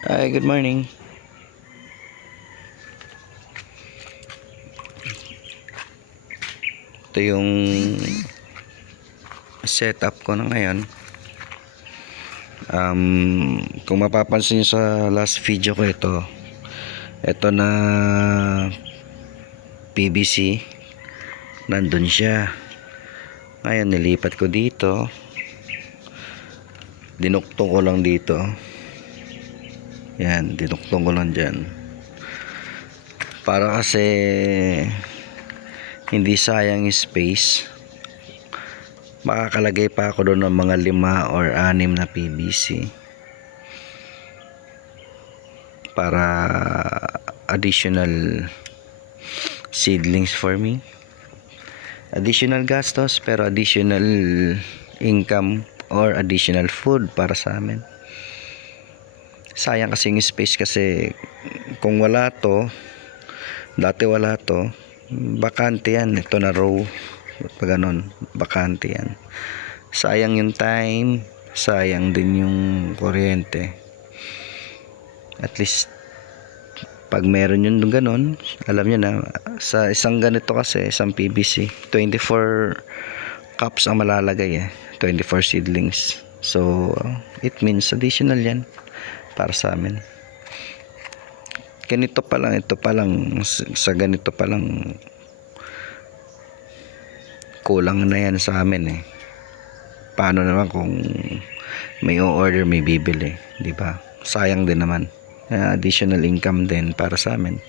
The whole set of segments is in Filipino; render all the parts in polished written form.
Hi, good morning. Ito yung setup ko na ngayon. Kung mapapansin nyo sa last video ko ito na PVC, nandun siya. Ngayon, nilipat ko dito. Dinuktong ko lang dito. Yan, dinuktong ko lang dyan. Para kasi hindi sayang yung space. Makakalagay pa ako doon ng mga 5 or 6 na PVC para additional seedlings for me, additional gastos pero additional income or additional food para sa amin. Sayang kasi yung space, kasi kung wala to, dati wala to, bakante yan. Ito na row, pag ganun, bakante yan. Sayang yung time, sayang din yung kuryente. At least pag meron yun ganun, alam nyo na, sa isang ganito kasi, isang PVC 24 cups ang malalagay 24 seedlings. So it means additional yan para sa amin. Ganito pa lang, ito pa lang, sa ganito pa lang kulang na yan sa amin Paano naman kung may order, may bibili, di ba? Sayang din naman. Additional income din para sa amin,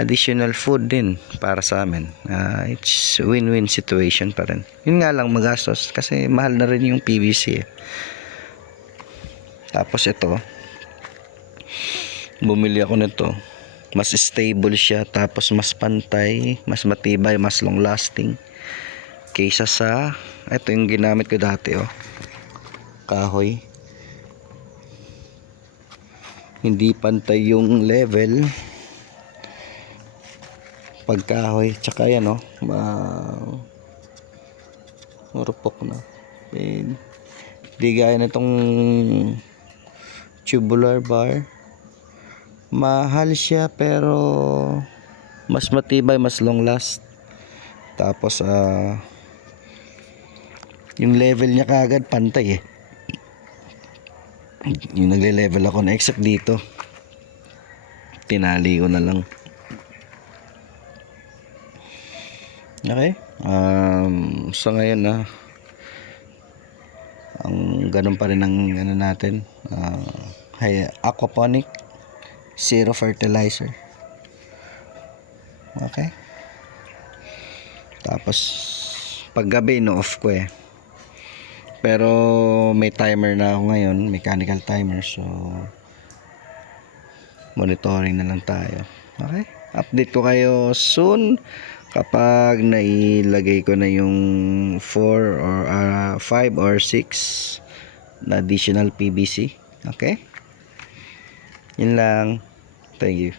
additional food din para sa amin. It's win-win situation pa rin. Yun nga lang, magastos kasi mahal na rin yung PVC Tapos ito, bumili ako nito, mas stable siya, tapos mas pantay, mas matibay, mas long lasting kaysa sa ito yung ginamit ko dati kahoy. Hindi pantay yung level pag kahoy, tsaka yan marupok na. Di gaya na itong tubular bar, mahal siya pero mas matibay, mas long last. Tapos yung level niya kagad pantay yung nagle-level ako na exact dito, tinali ko na lang. Okay, so ngayon ang ganun pa rin ang natin, aquaponic, zero fertilizer. Okay, tapos paggabi no-off ko pero may timer na ako ngayon, mechanical timer, so monitoring na lang tayo. Okay, update ko kayo soon kapag nailagay ko na yung 4 or 5 or 6 na additional PVC. Okay, yun lang. Thank you.